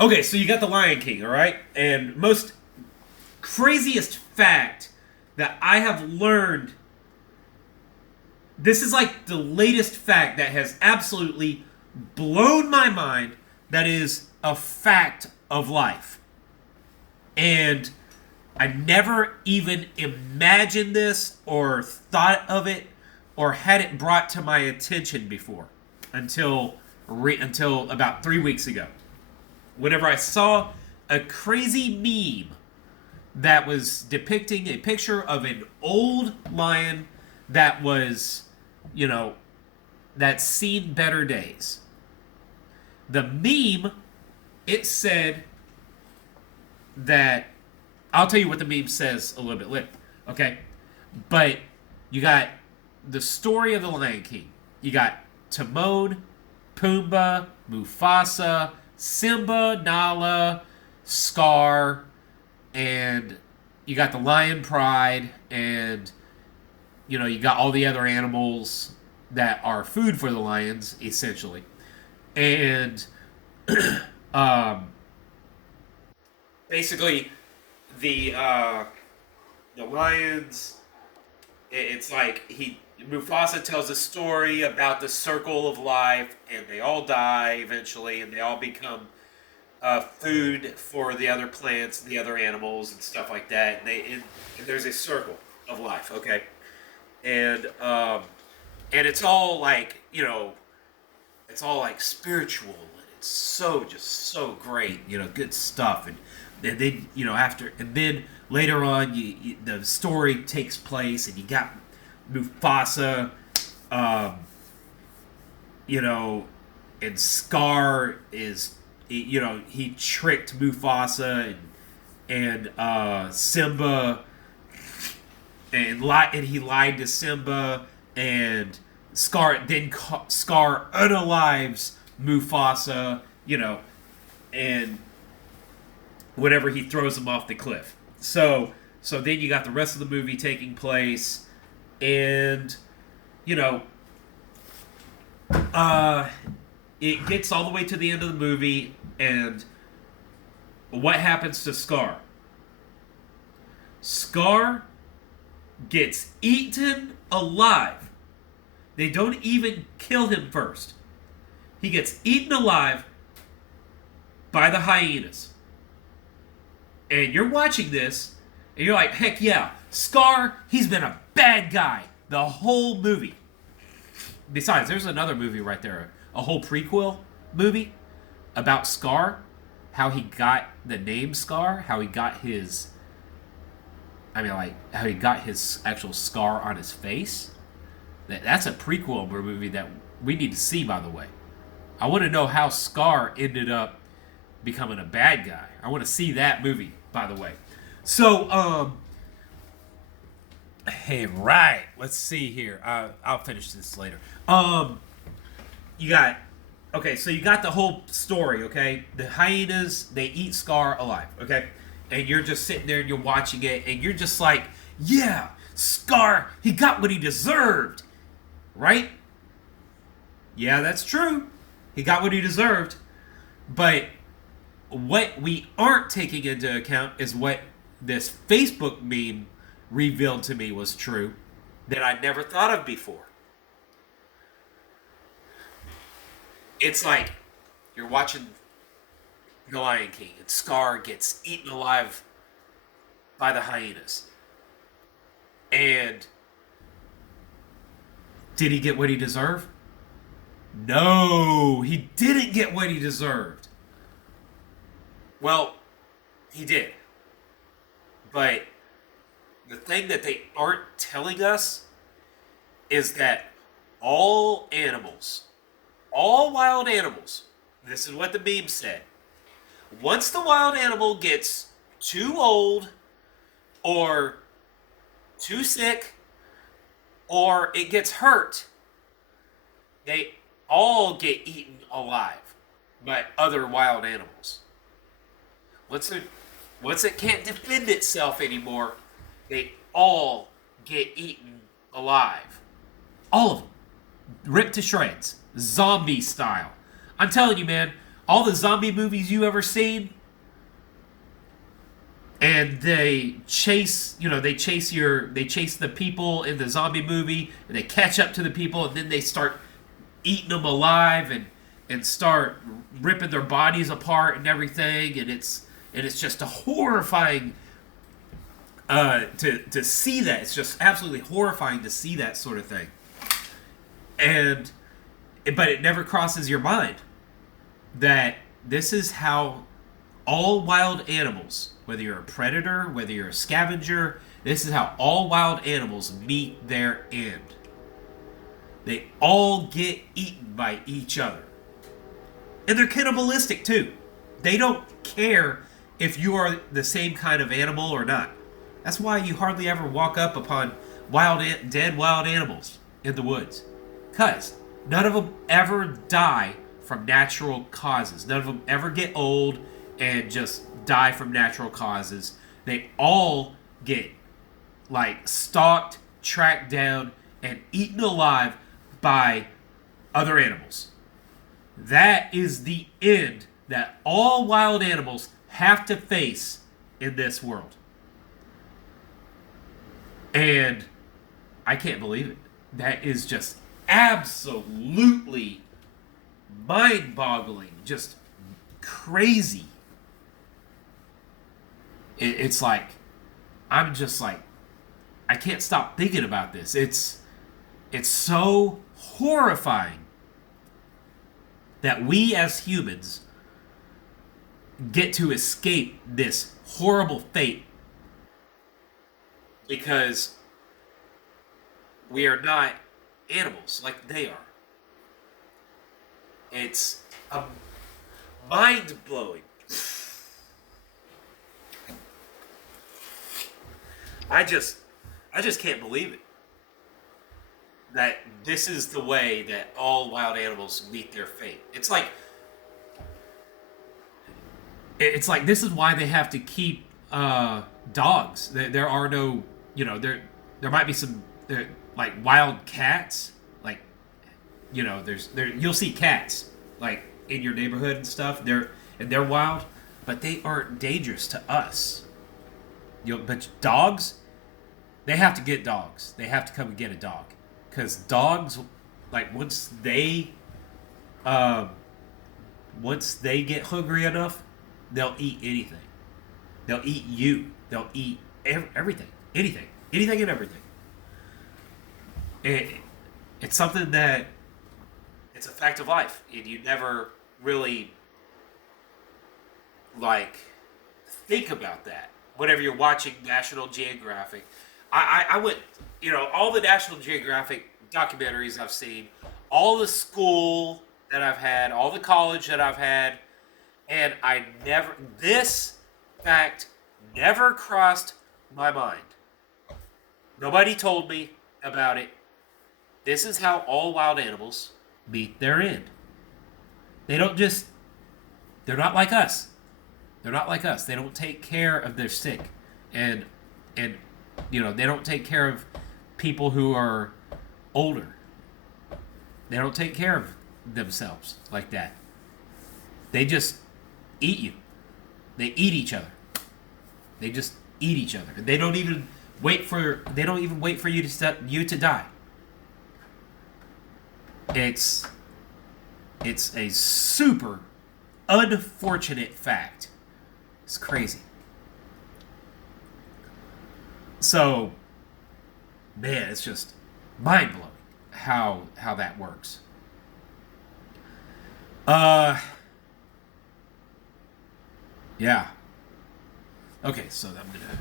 Okay, so you got the Lion King, all right? And most craziest fact that I have learned, this is like the latest fact that has absolutely blown my mind, that is a fact of life. And I never even imagined this or thought of it or had it brought to my attention before until until about 3 weeks ago. Whenever I saw a crazy meme that was depicting a picture of an old lion that was, you know, that's seen better days. The meme, it said that, I'll tell you what the meme says a little bit later, okay? But you got the story of the Lion King. You got Timon, Pumbaa, Mufasa, Simba, Nala, Scar, and you got the Lion Pride, and you got all the other animals that are food for the lions, essentially. And um, basically, the lions. It's like Mufasa tells a story about the circle of life, and they all die eventually, and they all become food for the other plants, the other animals, and stuff like that. And there's a circle of life, okay, and it's all like it's all like spiritual, and it's so just so great, good stuff, and then after, and then later on, the story takes place, and you got Mufasa, um, and Scar is, he tricked Mufasa, and Simba, and he lied to Simba, and Scar unalives Mufasa, and whenever he throws him off the cliff. So then you got the rest of the movie taking place, and you know, it gets all the way to the end of the movie, and what happens to Scar? Scar gets eaten alive. They don't even kill him first. He gets eaten alive by the hyenas. And you're watching this, and you're like, heck yeah, Scar, he's been a bad guy the whole movie. Besides, there's another movie right there, a whole prequel movie about Scar, how he got the name Scar, how he got his, how he got his actual scar on his face. That's a prequel movie that we need to see, by the way. I want to know how Scar ended up becoming a bad guy. I want to see that movie, by the way. So, hey, right. Let's see here. I'll finish this later. You got, okay, so you got the whole story, okay? The hyenas, they eat Scar alive, okay? And you're just sitting there and you're watching it, and you're just like, yeah, Scar, he got what he deserved, right? Yeah, that's true. He got what he deserved. But what we aren't taking into account is what this Facebook meme revealed to me was true that I'd never thought of before. It's like you're watching The Lion King, and Scar gets eaten alive by the hyenas. And did he get what he deserved? No, he didn't get what he deserved. Well, he did. But the thing that they aren't telling us is that all animals, all wild animals, this is what the meme said. Once the wild animal gets too old, or too sick, or it gets hurt, they all get eaten alive by other wild animals. Once it can't defend itself anymore, they all get eaten alive. All of them. Ripped to shreds. Zombie style. I'm telling you, man, all the zombie movies you ever seen, and they chase, they chase the people in the zombie movie, and they catch up to the people, and then they start eating them alive, and start ripping their bodies apart and everything, and it's just a horrifying to see that. It's just absolutely horrifying to see that sort of thing. But it never crosses your mind that this is how all wild animals, whether you're a predator, whether you're a scavenger, this is how all wild animals meet their end. They all get eaten by each other. And they're cannibalistic too. They don't care if you are the same kind of animal or not. That's why you hardly ever walk up upon dead wild animals in the woods. Because none of them ever die from natural causes. None of them ever get old and just die from natural causes. They all get stalked, tracked down, and eaten alive by other animals. That is the end that all wild animals have to face in this world. And I can't believe it. That is just absolutely mind-boggling, just crazy. It's like, I'm just like, I can't stop thinking about this. It's so horrifying that we as humans get to escape this horrible fate because we are not animals like they are. It's mind-blowing. I just can't believe it. That this is the way that all wild animals meet their fate. It's like this is why they have to keep dogs. There are no, there might be some like wild cats, you'll see cats like in your neighborhood and stuff. They're wild, but they aren't dangerous to us. But dogs, they have to get dogs. They have to come and get a dog. Because dogs, once they get hungry enough, they'll eat anything. They'll eat you. They'll eat everything. Anything and everything. It's something that, it's a fact of life. And you never really, think about that. Whenever you're watching National Geographic. I went, all the National Geographic documentaries I've seen, all the school that I've had, all the college that I've had, and this fact never crossed my mind. Nobody told me about it. This is how all wild animals meet their end. They're not like us. They're not like us. They don't take care of their sick. And they don't take care of people who are older. They don't take care of themselves like that. They just eat you. They eat each other. They just eat each other. They don't even wait for you to die. It's a super unfortunate fact. It's crazy. So, man, it's just mind-blowing how that works. Yeah. Okay, so I'm gonna